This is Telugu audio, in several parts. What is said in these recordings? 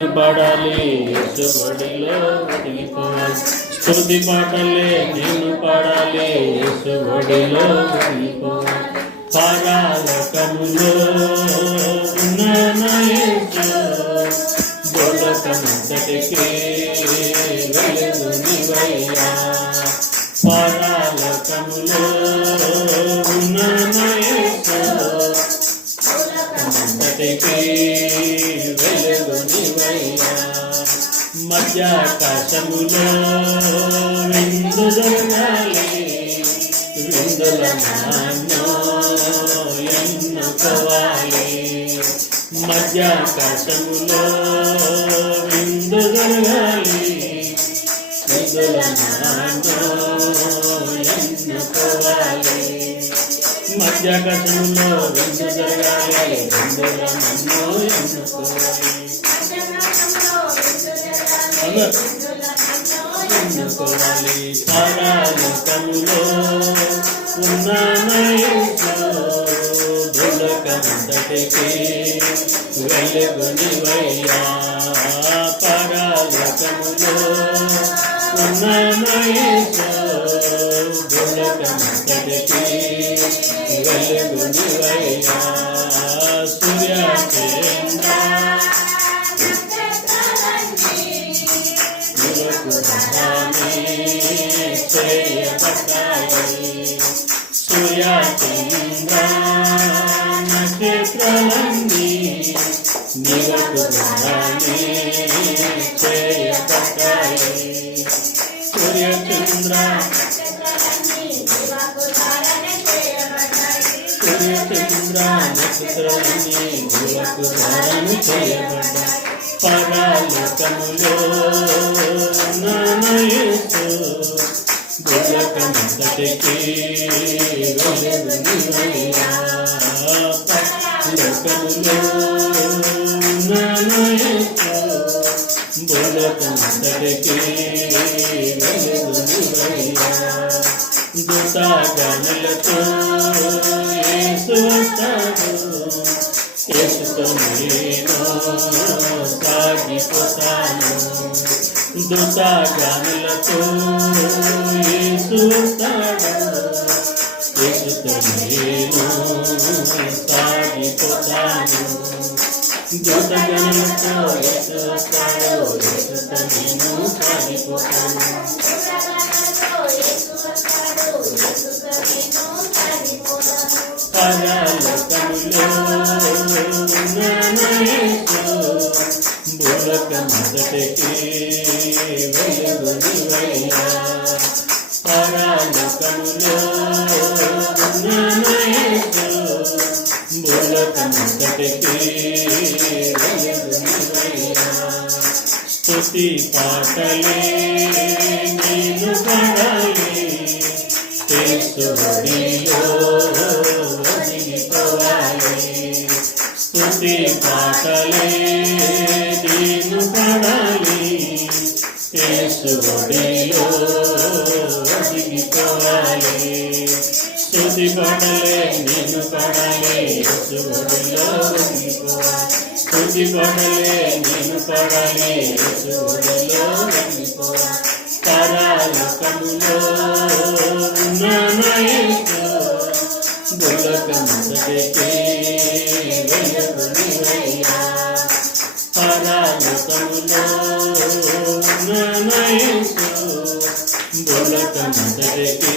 పాడాలి యేసుబడిలో ఒదిగిపోవాలి. స్తుతి పాటలే నేను పాడాలి యేసుబడిలో ఒదిగిపోవాలి. పరలోకములో ఉన్న నా యేసు లోకమంతటికి వెలుగు నీవయ్యా. పరలోకములో ఉన్న నా యేసు లోకమంతటికి వెలుగు నీవయ్యా. మధ్యాకాశములో విందు జరగాలి, విందుల నాన్నో ఎన్నుకోవాలి. మధ్యాకాశములో విందు జరగాలి, విందుల నాన్నో ఎన్నుకోవాలి. మధ్యాకాశములో విందు జరగాలి, విందుల నాన్నో ఎన్నుకోవాలి. ఎన్నుకోవాలి. పరలోకములో ఉన్న నా యేసు లోకమంతటికి వెలుగు నీవయ్యా. పరలోకములో ఉన్న నా యేసు లోకమంతటికి వెలుగు నీవయ్యా. సూర్యచంద్ర సూర్యచంద్ర నక్షత్రాలన్నీ నీవకు ద్వారానే చేయబడ్డాయి. సూర్యచంద్ర నక్షత్రాలన్నీ నీవకు ద్వారానే చేయబడ్డాయి. పరలోకములో నా యేసు లోకమంతటికి వెలుగు నీవయ్యా. పరలోకములో నా యేసు లోకమంతటికి వెలుగు నీవయ్యా. దూతగణులతో యేసు వస్తాడు, యేసుతో నేను సాగిపోతాను. దూతగణులతో యేసు వస్తాడు, యేసుతో నేను సాగిపోతాను. దూతగణులతో యేసు వస్తాడు, యేసుతో నేను సాగిపోతాను. పరలోకములో నా యేసు లోకమంతటికి వెలుగు నీవయ్యా. పరలోకములో నా యేసు లోకమంతటికి వెలుగు నీవయ్యా. స్తుతి పాటలే నేను పాడాలి యేసుబడిలో ఒదిగిపోవాలి. స్తుతి పాటలే నేను పాడాలి యేసుబడిలో ఒదిగిపోవాలి. స్తుతి పాటలే నేను పాడాలి యేసుబడిలో ఒదిగిపోవాలి. స్తుతి పాటలే నేను పాడాలి యేసుబడిలో ఒదిగిపోవాలి. పరలోకములో ఉన్న నా యేసు లోకమంతటికి వెలుగు నీవయ్యా. పరలోకములో ఉన్న నా యేసు లోకమంతటికి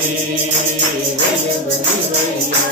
వెలుగు నీవయ్యా.